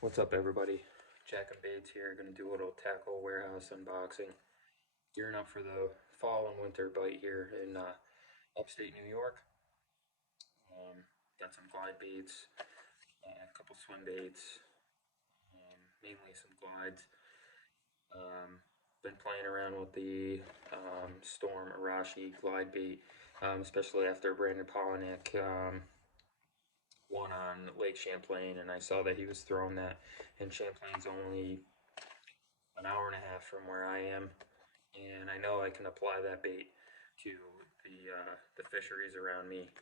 What's up, everybody? Jack and Bates here. Gonna do a little tackle warehouse unboxing. Gearing up for the fall and winter bite here in upstate New York. Got some glide baits, a couple swim baits, mainly some glides. Been playing around with the Storm Arashi glide bait, especially after Brandon Polinick won on Lake Champlain, and I saw that he was throwing that, and Champlain's only an hour and a half from where I am, and I know I can apply that bait to the fisheries around me.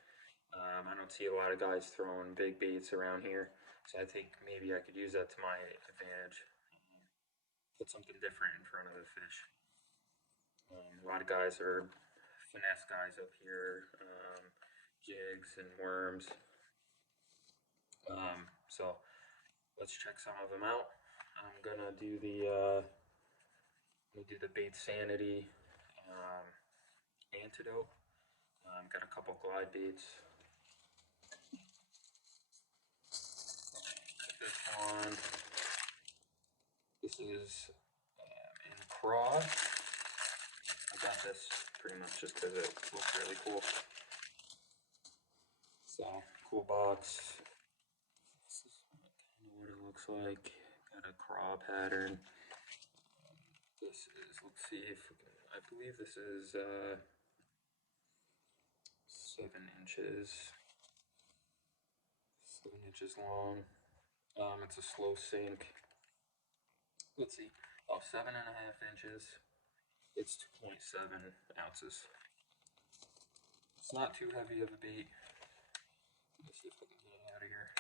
I don't see a lot of guys throwing big baits around here, so I think maybe I could use that to my advantage. Put something different in front of the fish. A lot of guys are finesse guys up here, jigs and worms. So let's check some of them out. I'm gonna do the bait sanity antidote. Got a couple glide baits. This one. This is in craw. I got this pretty much just because it looks really cool. So cool box. This is kind of what it looks like. Got a craw pattern. This is, let's see if we can, I believe this is 7 inches. 7 inches long. It's a slow sink. Let's see. Oh, 7.5 inches. It's 2.7 ounces. It's not too heavy of a bait. Let me see if I can get it out of here.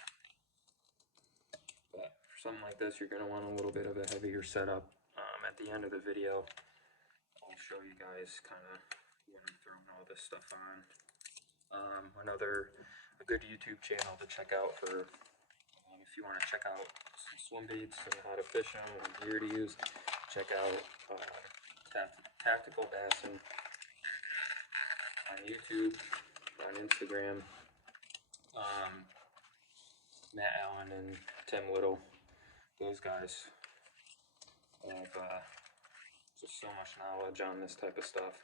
But for something like this, you're going to want a little bit of a heavier setup. At the end of the video, I'll show you guys kind of what I'm throwing all this stuff on. A good YouTube channel to check out for if you want to check out some swim baits and how to fish them and gear to use. Check out Tactical Bassin on YouTube, on Instagram. Matt Allen and Tim Little, those guys have just so much knowledge on this type of stuff.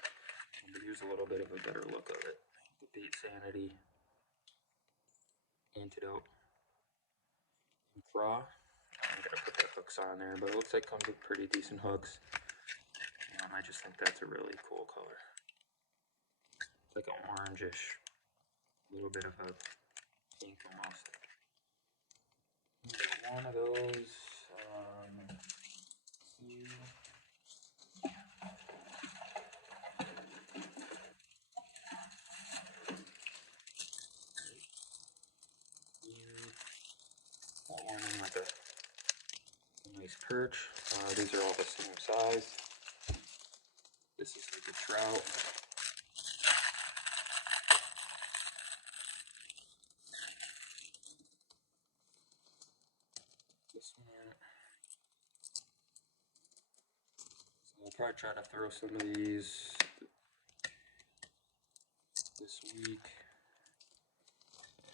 But here's a little bit of a better look of it. The bait sanity antidote and craw. I'm gonna put the hooks on there, but it looks like it comes with pretty decent hooks. I just think that's a really cool color. It's like an orangish, a little bit of a pink almost. One of those. Got one in like a nice perch. These are all the same size. This is like a trout. This one. So I'll probably try to throw some of these this week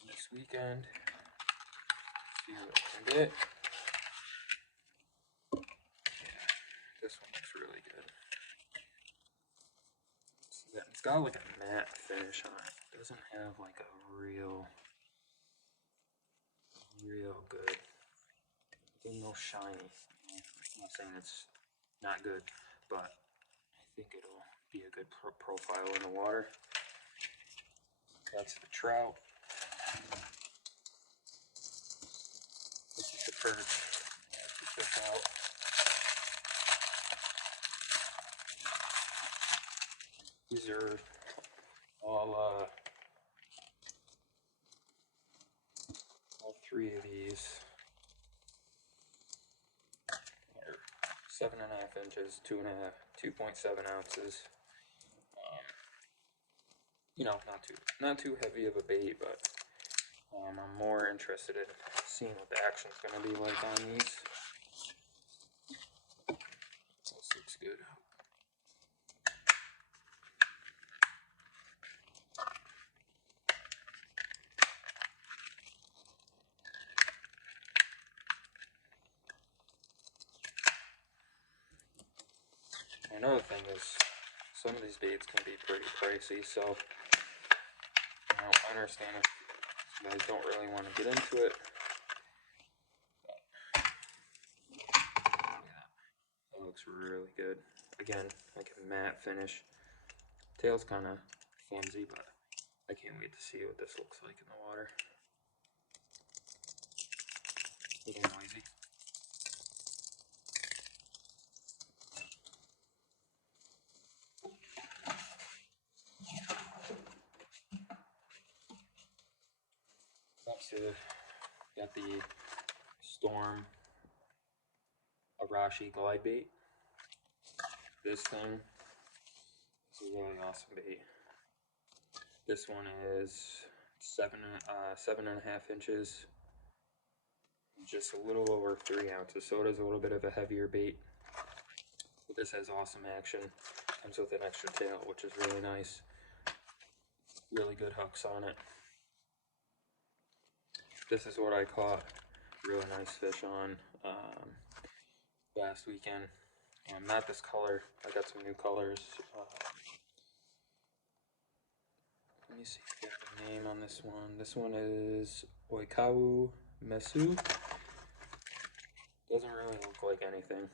and this weekend. See what I can get. Yeah, this one looks really good. See that? It's got like a matte finish on it. It doesn't have like a real good. It's no shiny. I'm not saying it's not good, but I think it'll be a good profile in the water. That's the trout. This is the perch. That's the fish out. These are all 3 of these are 7.5 inches, 2.7 ounces. Not too heavy of a bait, but I'm more interested in seeing what the action's going to be like on these. This looks good. Another thing is, some of these baits can be pretty pricey, so I understand if you guys don't really want to get into it. Yeah, it looks really good. Again, like a matte finish. Tail's kind of flimsy, but I can't wait to see what this looks like in the water. A little noisy. Next, got the Storm Arashi glide bait. This thing is a really awesome bait. This one is 7.5 inches, just a little over 3 ounces. So it is a little bit of a heavier bait. But this has awesome action. Comes with an extra tail, which is really nice. Really good hooks on it. This is what I caught really nice fish on last weekend. Not this color. I got some new colors. Let me see if you have a name on this one. This one is Oikawu Mesu. Doesn't really look like anything.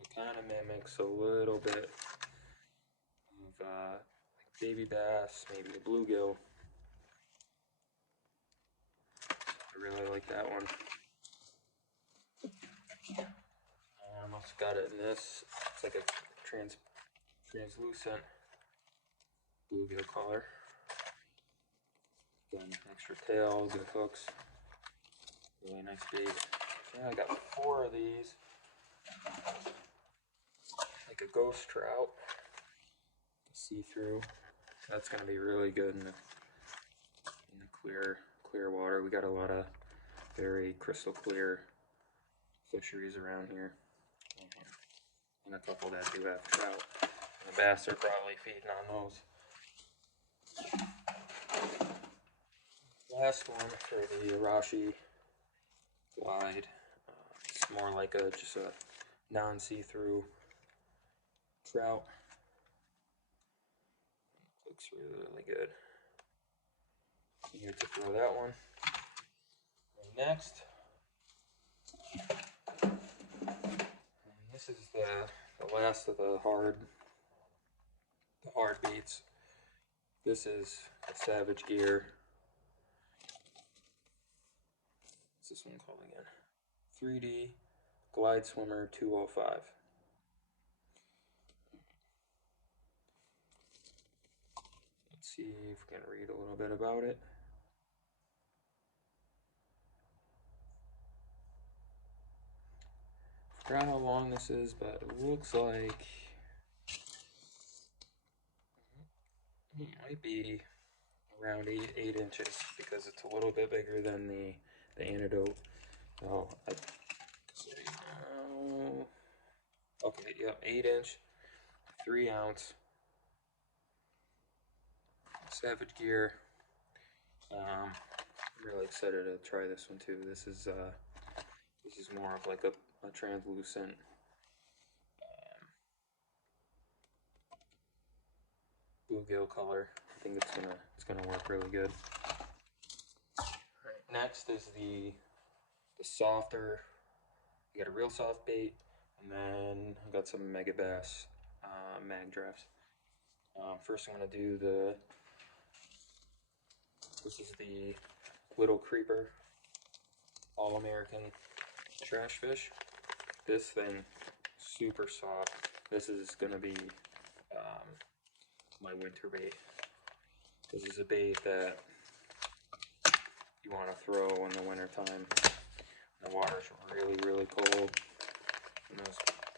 It kind of mimics a little bit of like baby bass, maybe a bluegill. I really like that one. I almost got it in this. It's like a translucent bluegill color. Again, extra tail, good hooks. Really nice bait. Yeah, I got 4 of these. Like a ghost trout. See-through. That's gonna be really good in the clear water. We got a lot of very crystal clear fisheries around here, and a couple that do have trout. And the bass are probably feeding on those. Last one for the Arashi glide. It's more like just a non-see-through trout. Looks really good. Here to throw that one. And next, and this is the last of the hard baits. This is a Savage Gear. What's this one called again? 3D Glide Swimmer 205. Let's see if we can read a little bit about it. I forgot how long this is, but it looks like it might be around 8 inches, because it's a little bit bigger than the antidote. Oh, okay, yep, 8-inch, 3 ounce Savage Gear. I'm really excited to try this one too. This is more of like a translucent bluegill color. I think it's gonna work really good. Alright, next is the softer. You got a real soft bait, and then I got some mega bass Magdrafts. First I'm gonna do this is the Little Creeper All-American Trash Fish. This thing, super soft. This is gonna be my winter bait. This is a bait that you want to throw in the winter time. The water's really, really cold, and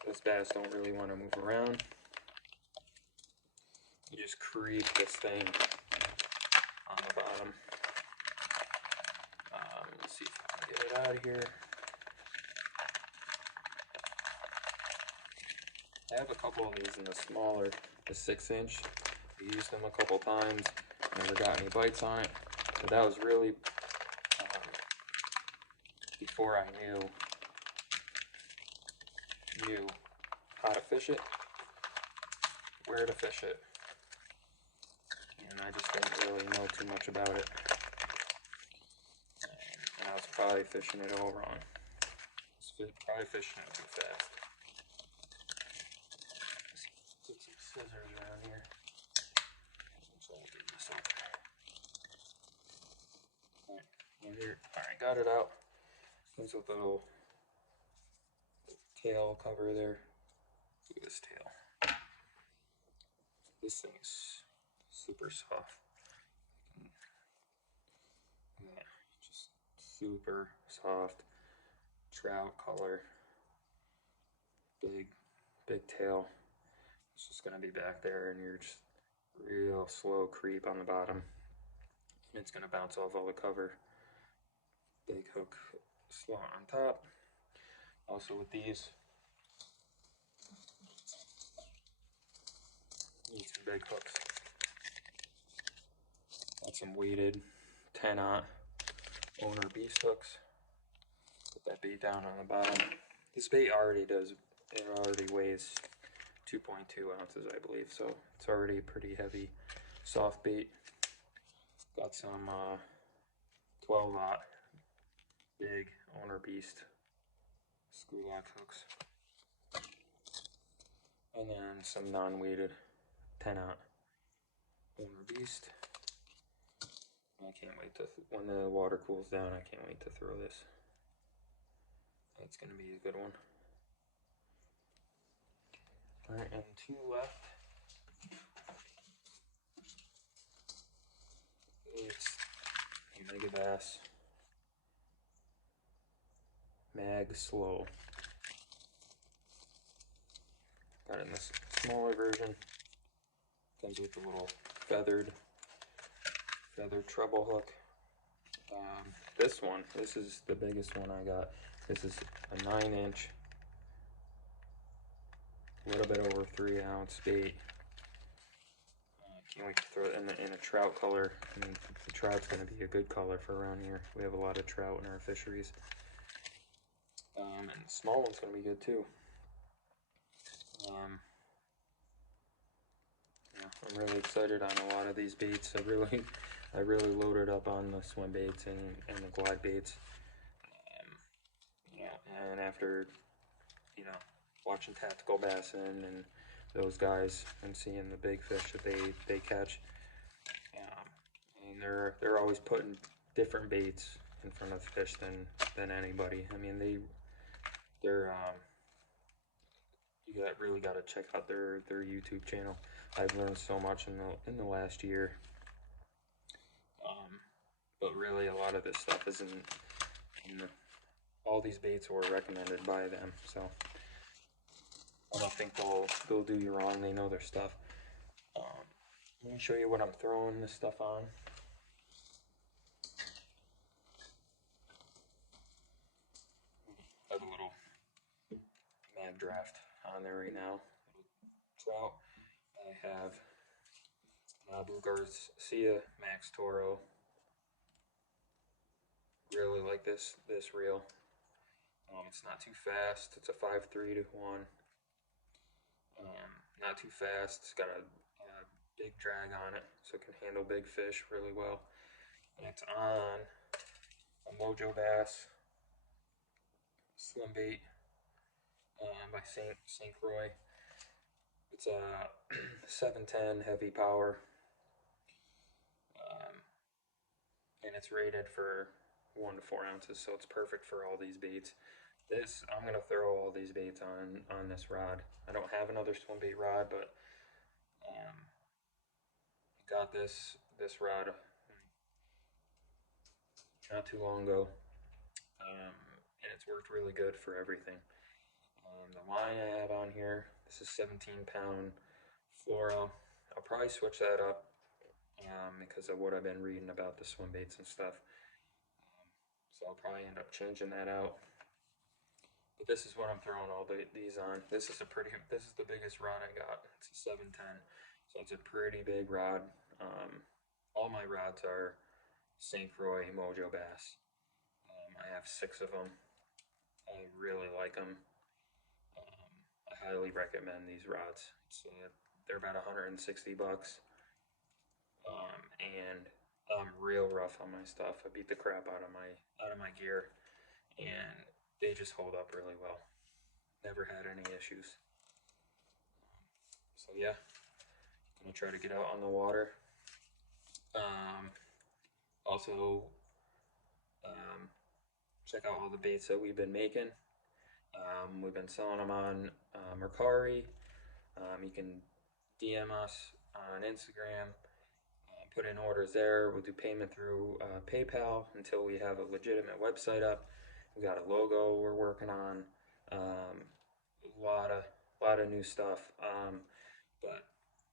those bass don't really want to move around. You just creep this thing on the bottom. Let's see if I can get it out of here. I have a couple of these in the smaller, the 6-inch. I used them a couple times, never got any bites on it, but that was really before I knew how to fish it. where to fish it. And I just didn't really know too much about it. And I was probably fishing it all wrong. Probably fishing it too fast. Let's put some scissors around here. So I'll get this out. Alright, got it out. There's a little tail cover there. Look at this tail. This thing is super soft. Yeah, just super soft. Trout color. Big tail. It's just gonna be back there, and you're just real slow creep on the bottom. And it's gonna bounce off all the cover. Big hook slot on top. Also with these, need some big hooks. Got some weighted 10-aught owner beast hooks. Put that bait down on the bottom. This bait already weighs 2.2 ounces, I believe, so it's already a pretty heavy soft bait. Got some 12-aught big owner beast screw lock hooks, and then some non-weighted 10-aught owner beast. I can't wait to, when the water cools down, I can't wait to throw this. That's going to be a good one. Alright, and 2 left. It's a Mega Bass Mag Slow. Got it in this smaller version. Comes with a little feathered treble hook. This is the biggest one I got. This is a 9-inch, a little bit over 3-ounce bait. Can't wait to throw it in a trout color. I mean, the trout's going to be a good color for around here. We have a lot of trout in our fisheries. And the small one's going to be good too. Yeah, I'm really excited on a lot of these baits. I really loaded up on the swim baits and the glide baits. And after, watching Tactical Bassin and those guys and seeing the big fish that they catch, and they're always putting different baits in front of fish than anybody. I mean, they're you really got to check out their YouTube channel. I've learned so much in the last year. But really, a lot of this stuff isn't. All these baits were recommended by them, so I don't think they'll do you wrong. They know their stuff. Let me show you what I'm throwing this stuff on. I have a little Magdraft on there right now. Trout. I have Blue Garcia Max Toro. Really like this reel. It's not too fast. It's a 5.3 to 1. Not too fast. It's got a big drag on it, so it can handle big fish really well. And it's on a Mojo Bass swim bait by St. Croix. It's a 710 heavy power, and it's rated for 1 to 4 ounces, so it's perfect for all these baits. I'm gonna throw all these baits on this rod. I don't have another swim bait rod, but got this rod not too long ago, and it's worked really good for everything. The line I have on here, this is 17-pound fluoro. I'll probably switch that up because of what I've been reading about the swim baits and stuff. So I'll probably end up changing that out. But this is what I'm throwing all these on. This is the biggest rod I got. It's a 710, so it's a pretty big rod. All my rods are St. Croix Mojo Bass. I have 6 of them. I really like them. I highly recommend these rods. They're about 160 bucks. And I'm real rough on my stuff. I beat the crap out of my gear, and they just hold up really well. Never had any issues. So yeah, gonna try to get out on the water. Um, Also, um, check out all the baits that we've been making. We've been selling them on Mercari. You can DM us on Instagram, put in orders there. We'll do payment through PayPal until we have a legitimate website up. We got a logo we're working on. A lot of new stuff. But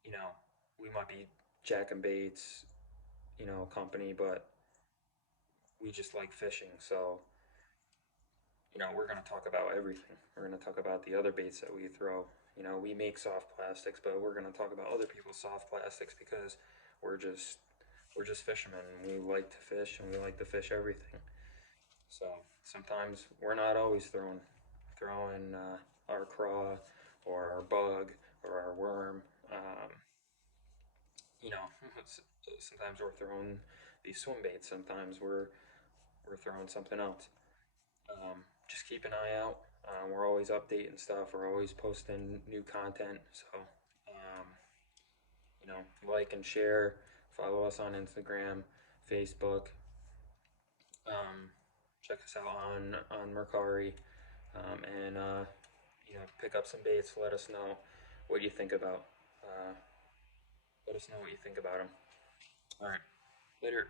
you know, we might be Jack and Baits, company, but we just like fishing. So we're going to talk about everything. We're going to talk about the other baits that we throw. We make soft plastics, but we're going to talk about other people's soft plastics because we're just fishermen. We like to fish and we like to fish everything. So sometimes we're not always throwing our craw or our bug or our worm. You know, sometimes we're throwing these swim baits. Sometimes we're throwing something else. Just keep an eye out. We're always updating stuff. We're always posting new content. So, um, like and share. Follow us on Instagram, Facebook. Um, Check us out on Mercari, and pick up some baits. Let us know what you think about. Let us know what you think about them. All right, later.